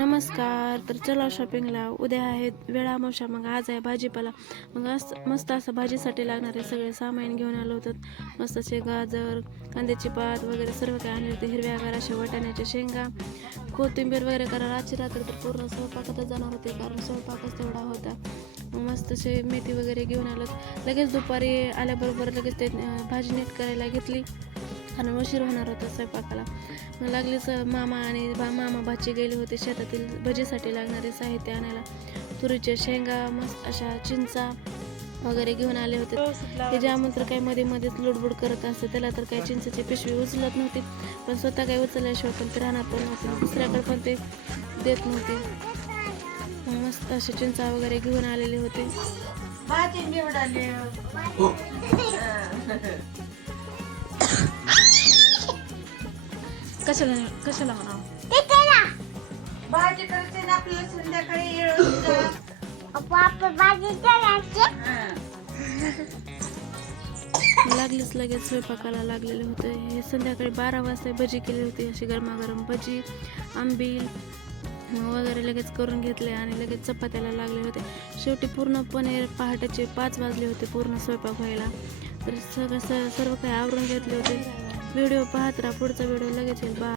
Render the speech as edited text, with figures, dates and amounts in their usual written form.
नमस्कार. तर चला शॉपिंगला. उद्या आहे वेळा अमावस्या. मग आज आहे भाजीपाला. मग मस्त असं भाजीसाठी लागणारे सगळे सामान घेऊन आलो होतं. मस्त असे गाजर, कांद्याची पात वगैरे सर्व काही आणले होते. हिरव्यागार अशा वाटाण्याच्या शेंगा, कोथिंबीर वगैरे. कारण आजची रात्र तर पूर्ण स्वयंपाकातच जाणार होते, कारण स्वयंपाकच तेवढा होता. मग मस्त असे मेथी वगैरे घेऊन आलो. लगेच दुपारी आल्याबरोबर लगेच ते भाजी नीट करायला घेतली, कारण उशीर होणार होता स्वयंपाकाला. मग लागलीच मामा आणि मामा भाची गेले होते शेतातील भजीसाठी लागणारे साहित्य आणायला. तुरीच्या शेंगा, मस्त अशा चिंचा वगैरे घेऊन आले होते. हे ज्यामुळे तर काही मध्ये मध्येच लुडबुड करत असते, त्याला तर काही चिंचेची पिशवी उचलत नव्हती, पण स्वतः काही उचलल्याशिवाय पण ते राहणार पण नव्हते, दुसऱ्याकडे पण ते देत नव्हते. मस्त असे चिंचा वगैरे घेऊन आलेले होते. कशाला कशाला म्हणा भाजी करायची ना आपल्याला संध्याकाळी लागलीच लगेच स्वयंपाकाला लागलेले होते. हे संध्याकाळी 12 वाजता भजी केली होती, अशी गरमागरम भजी, आंबील वगैरे लगेच करून घेतले आणि लगेच चपात्याला लागले होते. शेवटी पूर्णपणे पहाटेचे 5 वाजले होते पूर्ण स्वयंपाक व्हायला. तर सर्व काही आवरून घेतले होते. व्हिडिओ पाहत राहा, पुढचा व्हिडिओ लगेच येईल.